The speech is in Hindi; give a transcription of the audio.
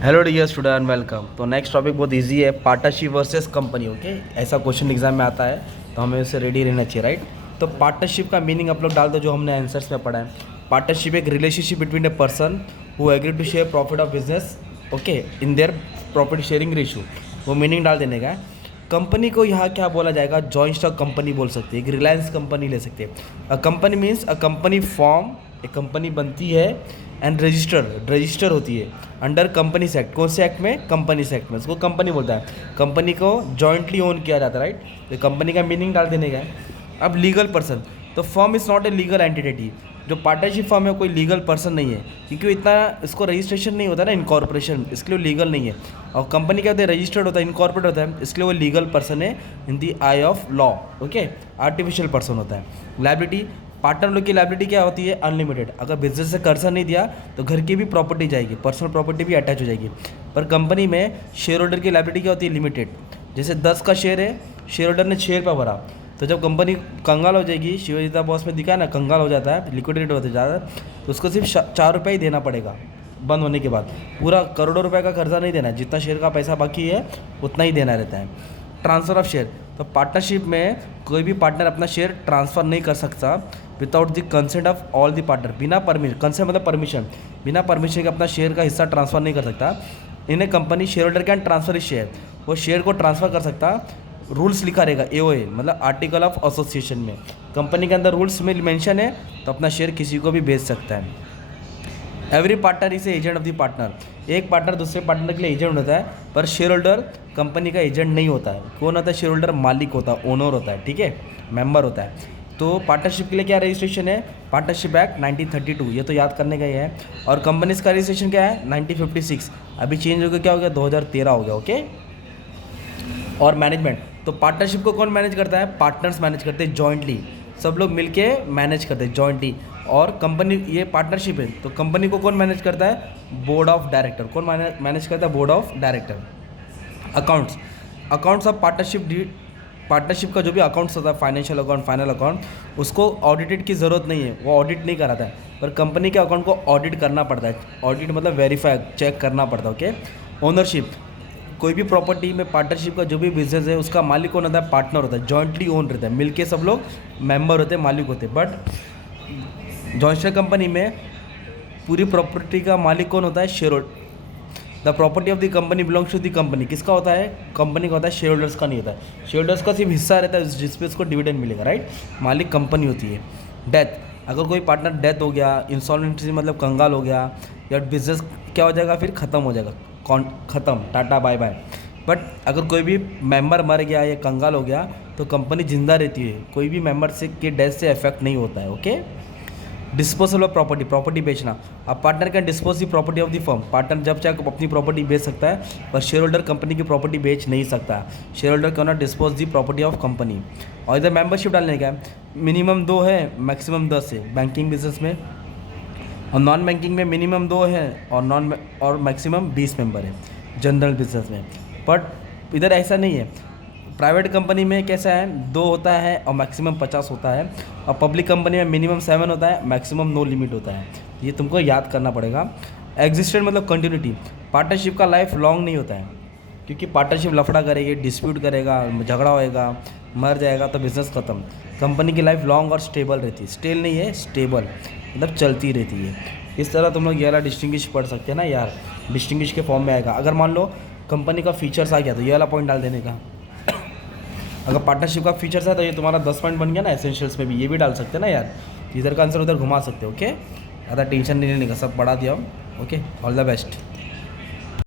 Hello dear student, welcome. तो नेक्स्ट टॉपिक बहुत इजी है, पार्टनरशिप वर्सेस कंपनी। ओके, ऐसा क्वेश्चन एग्जाम में आता है तो हमें उससे रेडी रहना चाहिए, राइट। तो पार्टनरशिप का मीनिंग आप लोग डाल दो जो हमने आंसर्स में पढ़ा है। पार्टनरशिप एक relationship between a person who agree to share profit of business, okay, in their profit sharing ratio. वो मीनिंग डाल देने का है। कंपनी को यहाँ क्या बोला जाएगा, जॉइंट स्टॉक कंपनी बोल सकते हैं, एक रिलायंस कंपनी ले सकते हैं। A company means a company form, एक कंपनी बनती है एंड रजिस्टर होती है अंडर कंपनीज एक्ट। कौन से एक्ट में? कंपनीज एक्ट में। उसको कंपनी बोलता है। कंपनी को जॉइंटली ओन किया जाता है, राइट। तो कंपनी का मीनिंग डाल देने का है। अब लीगल पर्सन, तो firm is not a legal entity. जो पार्टनरशिप फर्म है कोई लीगल पर्सन नहीं है, क्योंकि इतना इसको रजिस्ट्रेशन नहीं होता ना, इनकॉर्पोरेशन, इसके लिए लीगल नहीं है। और कंपनी क्या होता है? रजिस्टर्ड होता है, इनकॉर्पोरेट होता है, इसलिए वो लीगल पर्सन है in the eye of law. Okay, artificial person होता है। लायबिलिटी, पार्टनर लोग की लायबिलिटी क्या होती है? अनलिमिटेड। अगर बिजनेस से कर्जा नहीं दिया तो घर की भी प्रॉपर्टी जाएगी, पर्सनल प्रॉपर्टी भी अटैच हो जाएगी। पर कंपनी में शेयर होल्डर की लायबिलिटी क्या होती है? लिमिटेड। जैसे 10 का शेयर है, शेयर होल्डर ने 6 रुपये भरा, तो जब कंपनी कंगाल हो जाएगी, शिवजीता बॉस में दिखा है ना, कंगाल हो जाता है, लिक्विडेट होते जाता है, तो उसको सिर्फ 4 रुपये ही देना पड़ेगा बंद होने के बाद। पूरा करोड़ों रुपए का कर्जा नहीं देना है, जितना शेयर का पैसा बाकी है उतना ही देना रहता है। ट्रांसफ़र ऑफ शेयर, तो पार्टनरशिप में कोई भी पार्टनर अपना शेयर ट्रांसफ़र नहीं कर सकता without the consent of all the partner. बिना परमिशन, कंसेंट मतलब परमिशन, बिना परमिशन के अपना शेयर का हिस्सा ट्रांसफ़र नहीं कर सकता। इन्हें company share holder can transfer इस शेयर, वो शेयर को ट्रांसफ़र कर सकता। रूल्स लिखा रहेगा एओए, मतलब आर्टिकल ऑफ एसोसिएशन में, कंपनी के अंदर रूल्स में मेंशन है, तो अपना शेयर किसी को भी बेच सकता है। Every partner is agent of the partner. एक पार्टनर दूसरे पार्टनर के लिए एजेंट होता है, पर शेयर होल्डर कंपनी का एजेंट नहीं होता है। कौन होता है? शेयर होल्डर मालिक होता है, ओनर होता है, ठीक है, मेंबर होता है। तो पार्टनरशिप के लिए क्या रजिस्ट्रेशन है? पार्टनरशिप एक्ट 1932, ये तो याद करने का ही है। और कंपनीज का रजिस्ट्रेशन क्या है? 1956। अभी चेंज हो गया, क्या हो गया? 2013 हो गया। ओके। और मैनेजमेंट, तो पार्टनरशिप को कौन मैनेज करता है? पार्टनर्स मैनेज करते हैं जॉइंटली, सब लोग मिलके मैनेज करते हैं जॉइंटली। और कंपनी, ये पार्टनरशिप है तो कंपनी को कौन मैनेज करता है? Board of director. कौन मैनेज करता है? Board of director. Accounts, accounts of partnership, partnership का जो भी अकाउंट्स होता है, फाइनेंशियल अकाउंट, फाइनल अकाउंट, उसको ऑडिटेड की ज़रूरत नहीं है, वो ऑडिट नहीं कराता है। पर कंपनी के अकाउंट को ऑडिट करना पड़ता है। ऑडिट मतलब वेरीफाई, चेक करना पड़ता है। ओके। ओनरशिप, कोई भी प्रॉपर्टी में पार्टनरशिप का जो भी बिजनेस है उसका मालिक कौन होता है? पार्टनर होता है, जॉइंटली ओन रहता है, मिलके सब लोग मेंबर होते हैं, मालिक होते हैं। बट जॉइंट कंपनी में पूरी प्रॉपर्टी का मालिक कौन होता है? Share holder. The property of the company belongs to the company. किसका होता है? कंपनी का होता है, शेयर होल्डर्स का नहीं होता है। शेयर होल्डर्स का सिर्फ हिस्सा रहता है जिसपे उसको डिविडेंड मिलेगा, राइट। मालिक कंपनी होती है। डेथ, अगर कोई पार्टनर डेथ हो गया, इंसॉल्वेंसी मतलब कंगाल हो गया, या बिजनेस क्या हो जाएगा? फिर ख़त्म हो जाएगा, ख़त्म, टाटा बाय बाय। बट अगर कोई भी मेंबर मर गया या कंगाल हो गया तो कंपनी जिंदा रहती है, कोई भी मेंबर से के डेथ से इफेक्ट नहीं होता है। Okay. Disposal of property, property बेचना। अब partner can dispose the property of the firm. Partner जब चाहे अपनी प्रॉपर्टी बेच सकता है, पर शेयर होल्डर कंपनी की प्रॉपर्टी बेच नहीं सकता। Share holder can not dispose the property of company. और इधर मेंबरशिप डालने का मिनिमम 2 है, मैक्सिमम 10 है बैंकिंग बिजनेस में। और नॉन बैंकिंग में मिनिमम 2 है और मैक्सिमम 20 मेंबर है जनरल बिजनेस में। बट इधर ऐसा नहीं है। प्राइवेट कंपनी में कैसा है? 2 होता है और मैक्सिमम 50 होता है। और पब्लिक कंपनी में मिनिमम 7 होता है, मैक्सिमम नो लिमिट होता है। ये तुमको याद करना पड़ेगा। एग्जिस्टेंट मतलब कंटिन्यूटी। पार्टनरशिप का लाइफ लॉन्ग नहीं होता है, क्योंकि पार्टनरशिप लफड़ा करेगी, डिस्प्यूट करेगा, झगड़ा होएगा, मर जाएगा तो बिज़नेस ख़त्म। कंपनी की लाइफ लॉन्ग और स्टेबल रहती है। स्टेल नहीं है, स्टेबल मतलब चलती रहती है। इस तरह तुम लोग ये वाला डिस्टिंग्विश पढ़ सकते हैं ना यार, डिस्टिंग्विश के फॉर्म में आएगा। अगर मान लो कंपनी का फीचर्स आ गया तो ये वाला पॉइंट डाल देने का। अगर पार्टनरशिप का फीचर्स है तो ये तुम्हारा 10 पॉइंट बन गया ना। एसेंशियल्स में भी ये भी डाल सकते हैं ना यार, इधर का आंसर उधर घुमा सकते हो। ओके, ज़्यादा टेंशन नहीं लेने का, सब पढ़ा दिया। Okay, all the best.